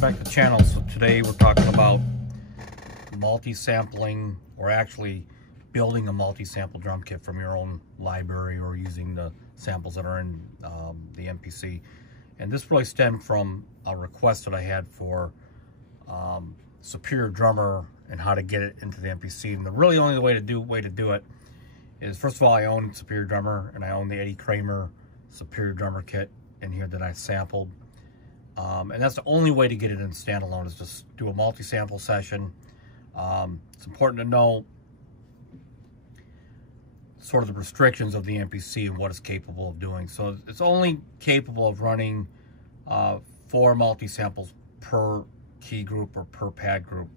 welcome back to the channel. So today we're talking about multi-sampling, or actually building a multi-sample drum kit from your own library or using the samples that are in the MPC. And this really stemmed from a request that I had for Superior Drummer and how to get it into the MPC. And the really only way to do it is, first of all, I own Superior Drummer, and I own the Eddie Kramer Superior Drummer kit in here that I sampled. And that's the only way to get it in standalone, is just do a multi-sample session. It's important to know sort of the restrictions of the MPC and what it's capable of doing. So it's only capable of running 4 multi-samples per key group or per pad group.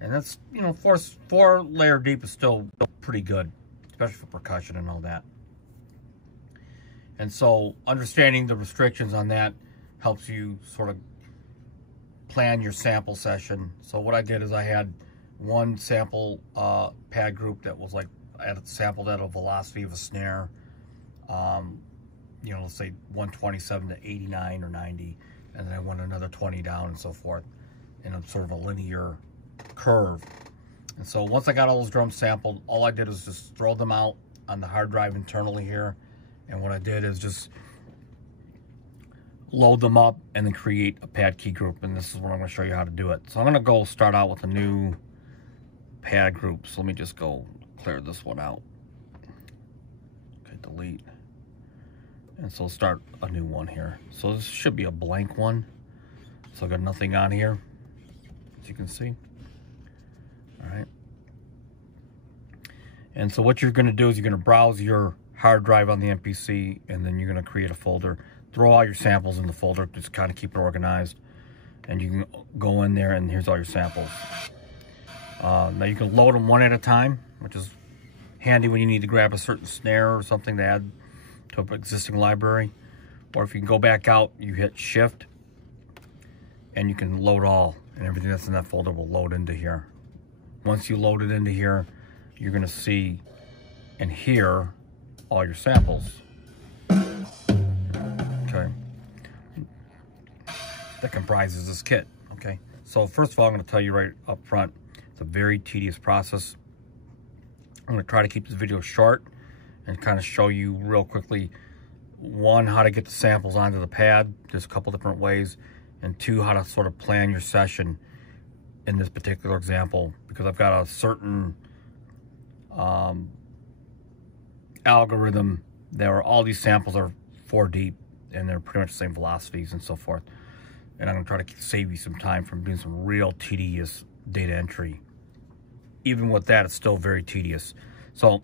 And that's, you know, 4 layer deep is still pretty good, especially for percussion and all that. And so understanding the restrictions on that helps you sort of plan your sample session. So what I did is I had one sample pad group that was like, I had it sampled at a velocity of a snare, you know, let's say 127 to 89 or 90, and then I went another 20 down and so forth in a sort of a linear curve. And so once I got all those drums sampled, all I did was just throw them out on the hard drive internally here. And what I did is just load them up and then create a pad key group. And this is what I'm going to show you how to do it. So I'm going to go start out with a new pad group. So let me just go clear this one out. Okay, delete. And so start a new one here. So this should be a blank one. So I got nothing on here, as you can see. All right. And so what you're going to do is you're going to browse your hard drive on the MPC, and then you're going to create a folder. Throw all your samples in the folder, just kind of keep it organized. And you can go in there, and here's all your samples. Now you can load them one at a time, which is handy when you need to grab a certain snare or something to add to an existing library. Or if you can go back out, you hit Shift, and you can load all, and everything that's in that folder will load into here. Once you load it into here, you're going to see and hear all your samples. Okay, that comprises this kit. Okay, so first of all, I'm going to tell you right up front, it's a very tedious process. I'm going to try to keep this video short and kind of show you real quickly, one, how to get the samples onto the pad. There's a couple different ways, and 2, how to sort of plan your session in this particular example, because I've got a certain algorithm there where all these samples are 4 deep and they're pretty much the same velocities and so forth. And I'm going to try to save you some time from doing some real tedious data entry. Even with that, it's still very tedious. So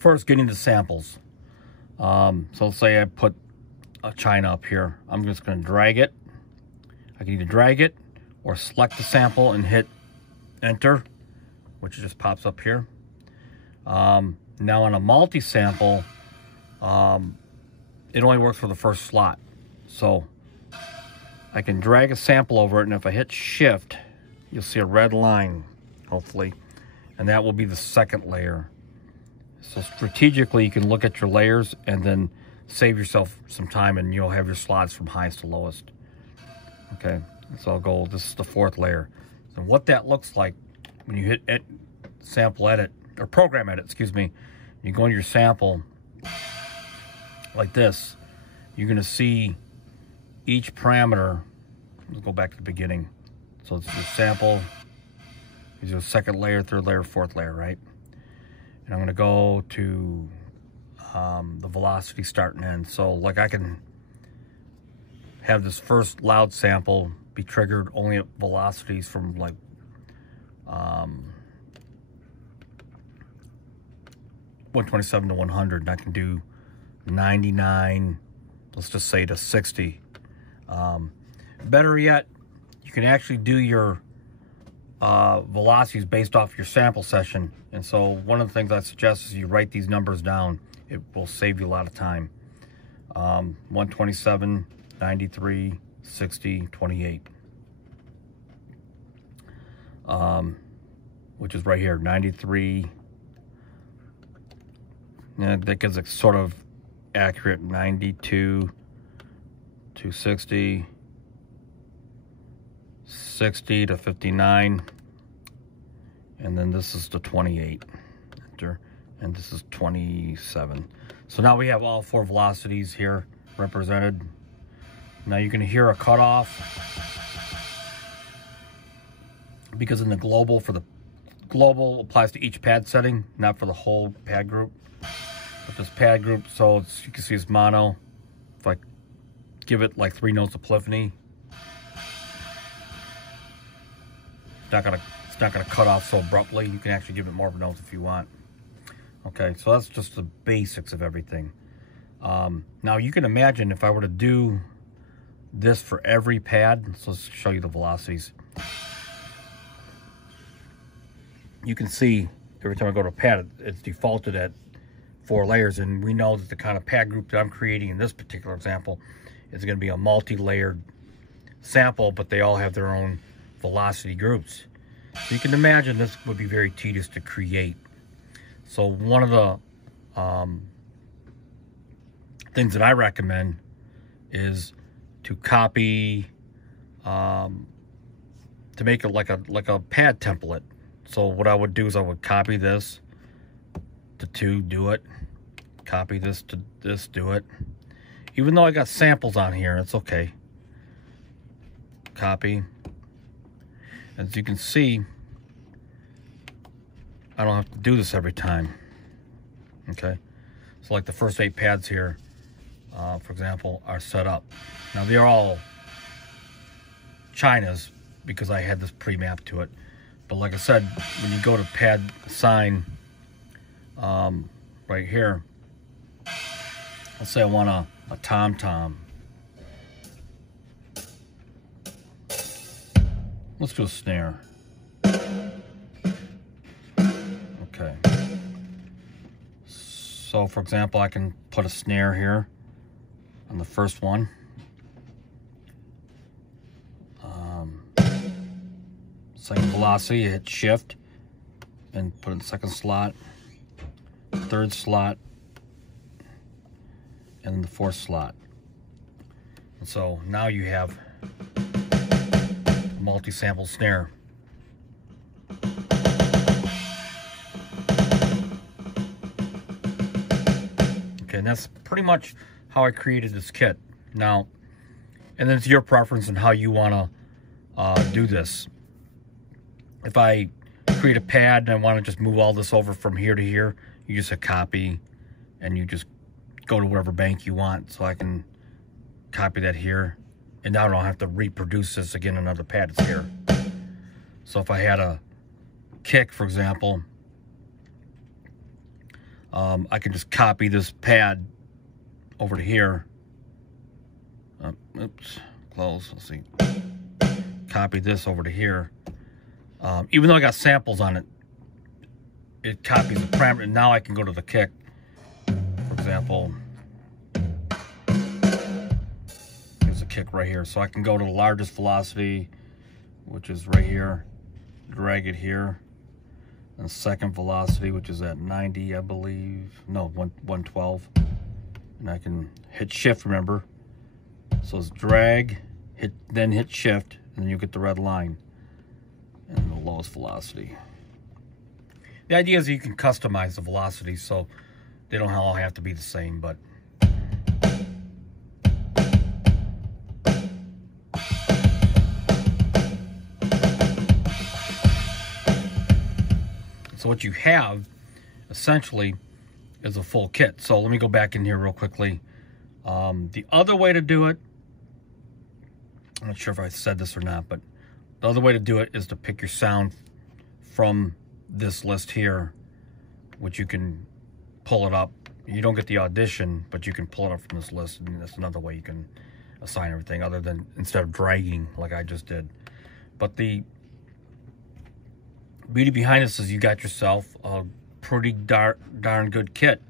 first, getting the samples. So let's say I put a china up here. I'm just going to drag it. I can either drag it or select the sample and hit enter, which just pops up here. Now on a multi-sample, it only works for the first slot. So I can drag a sample over it, and if I hit Shift, you'll see a red line, hopefully, and that will be the second layer. So strategically, you can look at your layers and then save yourself some time, and you'll have your slots from highest to lowest. Okay, so I'll go, this is the 4th layer. So what that looks like when you hit sample edit, or program edit, excuse me, you go into your sample like this, you're going to see each parameter. Let's go back to the beginning. So it's your sample, here's your 2nd layer, 3rd layer, 4th layer, right? And I'm going to go to the velocity start and end. So like I can have this first loud sample be triggered only at velocities from like 127 to 100, and I can do 99, let's just say, to 60. Better yet, you can actually do your velocities based off your sample session. And so one of the things I suggest is you write these numbers down. It will save you a lot of time. 127, 93, 60, 28. Which is right here, 93. Yeah, that gives it sort of accurate. 92, 260, 60 to 59, and then this is the 28. Enter, and this is 27. So now we have all 4 velocities here represented. Now you can hear a cutoff because in the global, for the global applies to each pad setting, not for the whole pad group. But this pad group, so it's, you can see it's mono. If I give it like 3 notes of polyphony, it's not gonna cut off so abruptly. You can actually give it more notes if you want. Okay, so that's just the basics of everything. Now you can imagine if I were to do this for every pad, so let's show you the velocities. You can see every time I go to a pad, it's defaulted at 4 layers, and we know that the kind of pad group that I'm creating in this particular example is going to be a multi-layered sample, but they all have their own velocity groups. So you can imagine this would be very tedious to create. So one of the things that I recommend is to copy, to make it like a pad template. So what I would do is I would copy this to 2, do it. Copy this to this, do it. Even though I got samples on here, it's okay. Copy. As you can see, I don't have to do this every time. Okay, so like the first 8 pads here, for example, are set up. Now they're all China's because I had this pre-mapped to it. But like I said, when you go to pad assign, right here, let's say I want a tom-tom. Let's do a snare. Okay. So for example, I can put a snare here on the first one. Second velocity, hit shift and put it in the second slot, third slot, and then the fourth slot. And so now you have a multi-sample snare. Okay, and that's pretty much how I created this kit. Now, and then it's your preference on how you want to do this. If I create a pad and I want to just move all this over from here to here, you just hit copy and you just go to whatever bank you want. So I can copy that here, and now I don't have to reproduce this again. Another pad is here. So if I had a kick, for example, I can just copy this pad over to here. Oops, close. Let's see. Copy this over to here. Even though I got samples on it, it copies the parameter. And now I can go to the kick, for example. There's a kick right here. So I can go to the largest velocity, which is right here, drag it here. And second velocity, which is at 90, I believe. No, 112. And I can hit shift, remember. So it's drag, then hit shift, and then you get the red line. And the lowest velocity. The idea is you can customize the velocities so they don't all have to be the same, but so what you have essentially is a full kit. So let me go back in here real quickly. The other way to do it, I'm not sure if I said this or not, but the other way to do it is to pick your sound from this list here, which you can pull it up. You don't get the audition, but you can pull it up from this list, and that's another way you can assign everything, other than instead of dragging like I just did. But the beauty behind this is you got yourself a pretty darn good kit.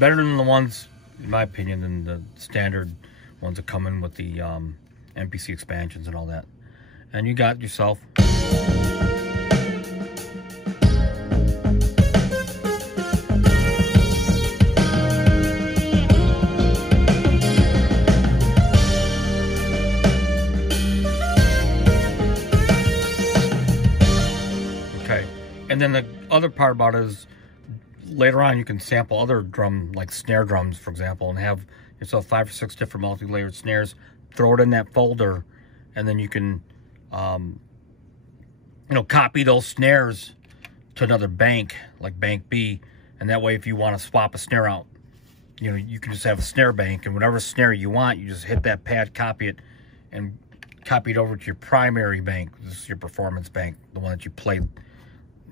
Better than the ones, in my opinion, than the standard ones that come in with the MPC expansions and all that. And you got yourself then the other part about it is later on you can sample other drum, like snare drums, for example, and have yourself 5 or 6 different multi-layered snares. Throw it in that folder, and then you can, copy those snares to another bank, like Bank B, and that way if you want to swap a snare out, you can just have a snare bank, and whatever snare you want, you just hit that pad, copy it, and copy it over to your primary bank. This is your performance bank, the one that you play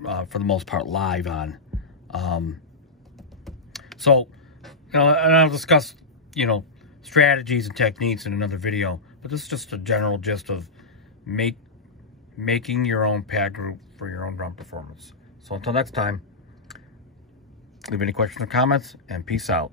for the most part live on. So, and I'll discuss, strategies and techniques in another video, but this is just a general gist of making your own pad group for your own drum performance. So until next time, leave any questions or comments, and peace out.